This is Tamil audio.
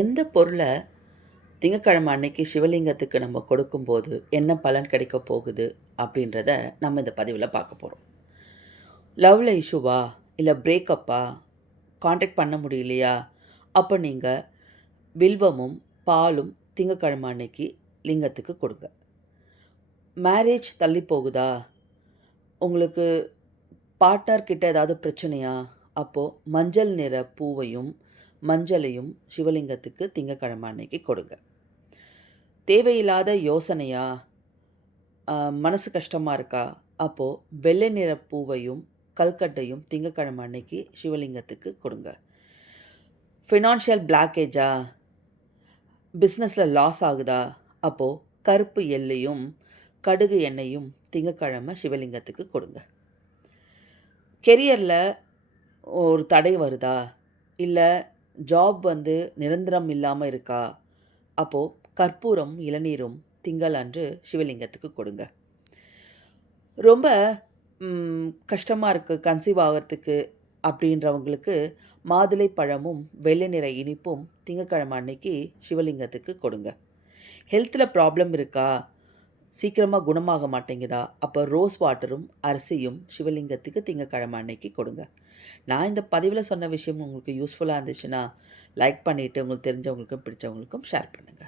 எந்த பொருள திங்கட்கிழமை அன்னைக்கு சிவலிங்கத்துக்கு நம்ம கொடுக்கும்போது, என்ன பலன் கிடைக்க போகுது அப்படின்றத நம்ம இந்த பதிவுல பார்க்க போறோம். லவ்ல இஷ்யூவா? இல்ல பிரேக்கப்பா? கான்டாக்ட் பண்ண முடியலையா? அப்ப நீங்க வில்வமும், பாலும் திங்கட்கிழமை அன்னைக்கு லிங்கத்துக்கு கொடுங்க. மேரேஜ் தள்ளி போகுதா? உங்களுக்கு பார்ட்னர் கிட்ட ஏதாவது பிரச்சனையா? அப்போ மஞ்சள் நிற பூவையும், மஞ்சளையும் சிவலிங்கத்துக்கு திங்கட்கிழமை அன்னைக்கு கொடுங்க. தேவையில்லாத யோசனையா? மனசு கஷ்டமா இருக்கா? அப்போ வெள்ளை நிற பூவையும், கல்கட்டையும் திங்கட்கிழமை அன்னைக்கு சிவலிங்கத்துக்கு கொடுங்க. ஃபினான்ஷியல் பிளாக்கேஜா? பிஸ்னஸ்ல லாஸ் ஆகுதா? அப்போ கருப்பு எள்ளையும், கடுகு எண்ணெயும் திங்கட்கிழமை சிவலிங்கத்துக்கு கொடுங்க. கெரியர்ல ஒரு தடை வருதா? இல்ல ஜாப் நிரந்தரம் இல்லாம இருக்கா? அப்போ கற்பூரம், இளநீரும் திங்கள் அன்று சிவலிங்கத்துக்கு கொடுங்க. ரொம்ப கஷ்டமா இருக்கு கன்சீவ் ஆகறதுக்கு அப்படின்றவங்களுக்கு மாதுளை பழமும், வெள்ளை நிற இனிப்பும் திங்கட்கிழமை அன்னைக்கு சிவலிங்கத்துக்கு கொடுங்க. ஹெல்த்ல ப்ராப்ளம் இருக்கா? சீக்கிரமா குணமாக மாட்டேங்குதா? அப்போ ரோஸ் வாட்டரும், அரிசியும் சிவலிங்கத்துக்கு திங்கட்கிழமை அன்னைக்கு கொடுங்க. நான் இந்த பதிவுல சொன்ன விஷயம் உங்களுக்கு யூஸ்ஃபுல்லா இருந்துச்சுன்னா, லைக் பண்ணிட்டு உங்களுக்கு தெரிஞ்சவங்களுக்கும், பிடிச்சவங்களுக்கும் ஷேர் பண்ணுங்க.